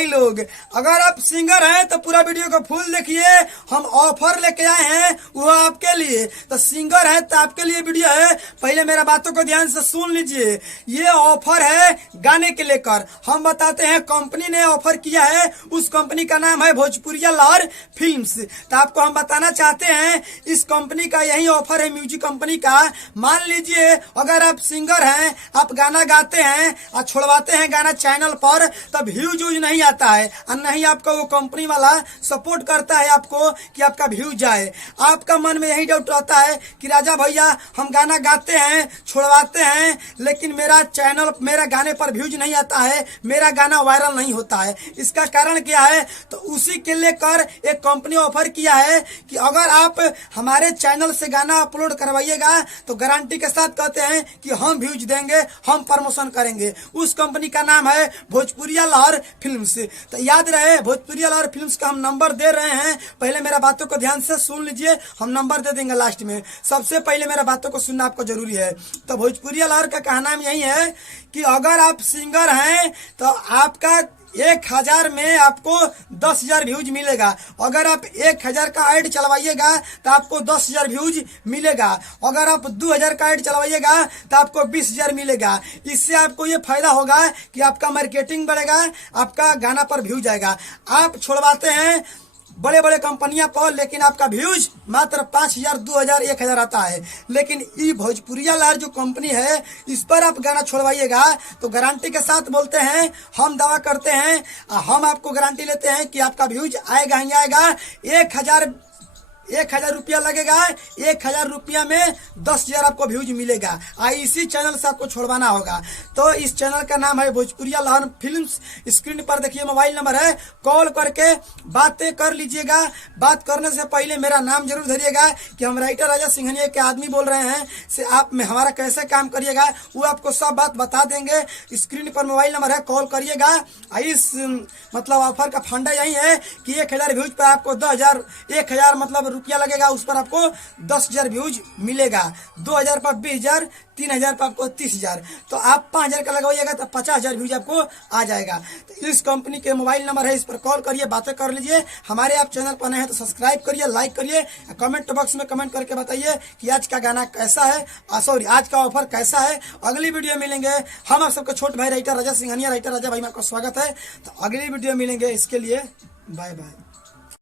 भाई लोग, अगर आप सिंगर हैं तो पूरा वीडियो को फुल देखिए। हम ऑफर लेके आए हैं वो आपके लिए। तो सिंगर है तो आपके लिए वीडियो है, पहले मेरा बातों को ध्यान से सुन लीजिए। ये ऑफर है गाने के लेकर। हम बताते हैं कंपनी ने ऑफर किया है, उस कंपनी का नाम है भोजपुरिया लहर फिल्म्स। तो आपको हम बताना चाहते हैं इस कंपनी का यही ऑफर है, म्यूजिक कंपनी का। मान लीजिए अगर आप सिंगर हैं, आप गाना गाते हैं और छोड़वाते हैं गाना चैनल पर, तब व्यूज नहीं आता है और नहीं आपको वो कंपनी वाला सपोर्ट करता है आपको कि आपका व्यूज जाए। आपका मन में यही डाउट रहता है कि राजा भैया हम गाना गाते हैं, छोड़वाते हैं, लेकिन मेरा चैनल, मेरा गाने पर व्यूज नहीं आता है, मेरा गाना वायरल नहीं होता है। इसका कारण क्या है? तो उसी के लेकर एक कंपनी ऑफर किया है कि अगर आप हमारे चैनल से गाना अपलोड करवाइएगा तो गारंटी के साथ कहते हैं कि हम व्यूज देंगे, हम प्रमोशन करेंगे। उस कंपनी का नाम है भोजपुरिया लहर फिल्म्स। तो याद रहे, भोजपुरिया लहर फिल्म्स का हम नंबर दे रहे हैं। पहले मेरा बातों को ध्यान से सुन लीजिए, हम नंबर दे देंगे लास्ट में। सबसे पहले मेरा बातों को सुनना आपको जरूरी है। तो भोजपुरिया लहर का कहना यही है कि अगर आप सिंगर हैं तो आपका 1000 में आपको 10,000 व्यूज मिलेगा। अगर आप 1000 का ऐड चलवाइएगा तो आपको 10,000 व्यूज मिलेगा। अगर आप 2000 का ऐड चलवाइएगा तो आपको 20,000 मिलेगा। इससे आपको ये फायदा होगा कि आपका मार्केटिंग बढ़ेगा, आपका गाना पर व्यूज आएगा। आप छोड़वाते हैं बड़े बड़े कंपनियां पर, लेकिन आपका व्यूज मात्र 5,000, 2,000, 1,000 आता है। लेकिन ये भोजपुरिया लहर जो कंपनी है, इस पर आप गाना छोड़वाइएगा तो गारंटी के साथ बोलते हैं, हम दावा करते हैं, हम आपको गारंटी लेते हैं कि आपका व्यूज आएगा ही आएगा। 1,000 रुपया लगेगा, 1,000 रुपया में 10,000 आपको व्यूज मिलेगा। इसी चैनल से आपको छोड़वाना होगा। तो इस चैनल का नाम है भोजपुरिया लहर फिल्म्स। स्क्रीन पर देखिए मोबाइल नंबर है, कॉल करके बातें कर लीजिएगा। बात करने से पहले मेरा नाम जरूर धरिएगा कि हम राइटर राजा सिंघनिया के आदमी बोल रहे हैं, से आप में हमारा कैसे काम करिएगा वो आपको सब बात बता देंगे। स्क्रीन पर मोबाइल नंबर है, कॉल करिएगा। इस मतलब ऑफर का फंडा यही है कि 1,000 व्यूज पर आपको 1,000 मतलब रुपया लगेगा, उस पर आपको 10,000 व्यूज मिलेगा। 2,000 पर 20,000, 3,000 पर आपको 30,000। तो आप 5,000 का लगाइएगा तो 50,000 व्यूज आपको आ जाएगा। तो इस कंपनी के मोबाइल नंबर है, इस पर कॉल करिए, बातें कर लीजिए। हमारे आप चैनल पर नए हैं तो सब्सक्राइब करिए, लाइक करिए, कमेंट बॉक्स में कमेंट करके बताइए कि आज का गाना कैसा है, सॉरी आज का ऑफर कैसा है। अगली वीडियो मिलेंगे। हम आप सबके छोटे भाई राइटर राजा सिंघनिया, राइटर राजा भाई में आपका स्वागत है। तो अगली वीडियो मिलेंगे, इसके लिए बाय बाय।